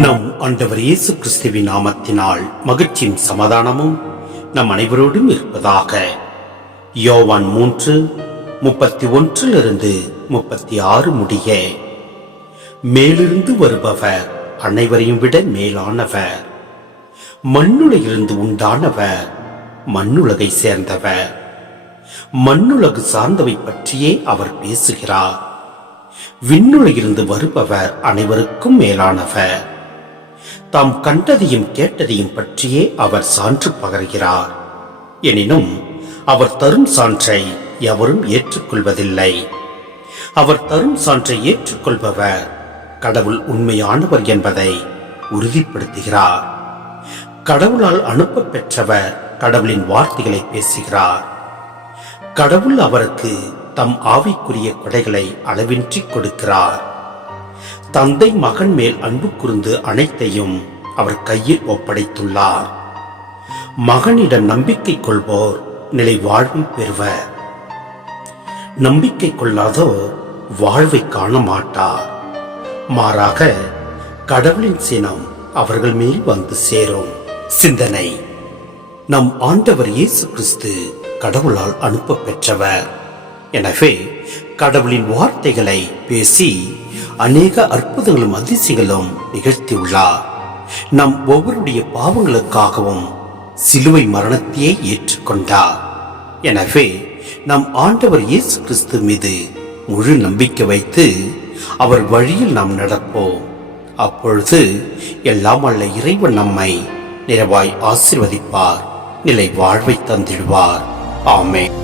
நம் ஆண்டவர் இயேசு கிறிஸ்துவின் நாமத்தினால் மகிழ்ச்சியும் சமாதானமும் நம் அனைவரோடும் இருப்பதாக. யோவான் 3:31 முடிய, மேலிருந்து வருபவர் அனைவரையும் விட மேலானவர், மண்ணுலகிலிருந்து உண்டானவர், மண்ணுலகை சேர்ந்தவர், மண்ணுலகு சார்ந்தவை பற்றியே அவர் பேசுகிறார். விண்ணுலகிலிருந்து வருபவர் அனைவருக்கும் மேலானவர். தாம் கண்டதையும் கேட்டதையும் பற்றியே அவர் சான்று பகர்கிறார். எனினும் அவர் தரும் சான்றை எவரும் ஏற்றுக்கொள்வதில்லை. அவர் தரும் சான்றை ஏற்றுக்கொள்பவர் கடவுள் உண்மையானவர் என்பதை உறுதிப்படுத்துகிறார். கடவுளால் அனுப்ப பெற்றவர் கடவுளின் வார்த்தைகளை பேசுகிறார். கடவுள் அவருக்கு தம் ஆவிக்குரிய கொடைகளை அளவின்றி கொடுக்கிறார். தந்தை மகன் மேல் அன்பு கூர்ந்து அனைத்தையும் அவர் கையில் ஒப்படைத்துள்ளார். மகனிடம் நம்பிக்கை கொள்வோர் நிலை வாழ்வை பெறுவர். நம்பிக்கை கொள்ளாதோர் வாழ்வை காண மாட்டார். மாறாக கடவுளின் சினம் அவர்கள் மேல் வந்து சேரும். சிந்தனை: நம் ஆண்டவர் இயேசு கிறிஸ்து கடவுளால் அனுப்ப பெற்றவர். எனவே கடவுளின் வார்த்தைகளை பேசி அநேக அற்புதங்களும் அதிசயங்களும் நிகழ்த்தியுள்ளார். நம் ஒவ்வொருடைய பாவங்களுக்காகவும் சிலுவை மரணத்தையே ஏற்றுக்கொண்டார். எனவே நம் ஆண்டவர் இயேசு கிறிஸ்து மீது முழு நம்பிக்கை வைத்து அவர் வழியில் நாம் நடப்போம். அப்பொழுது எல்லாம் அல்ல இறைவன் நம்மை நிறைவாய் ஆசீர்வதிப்பார், நிலை வாழ்வை தந்திடுவார். ஆமென்.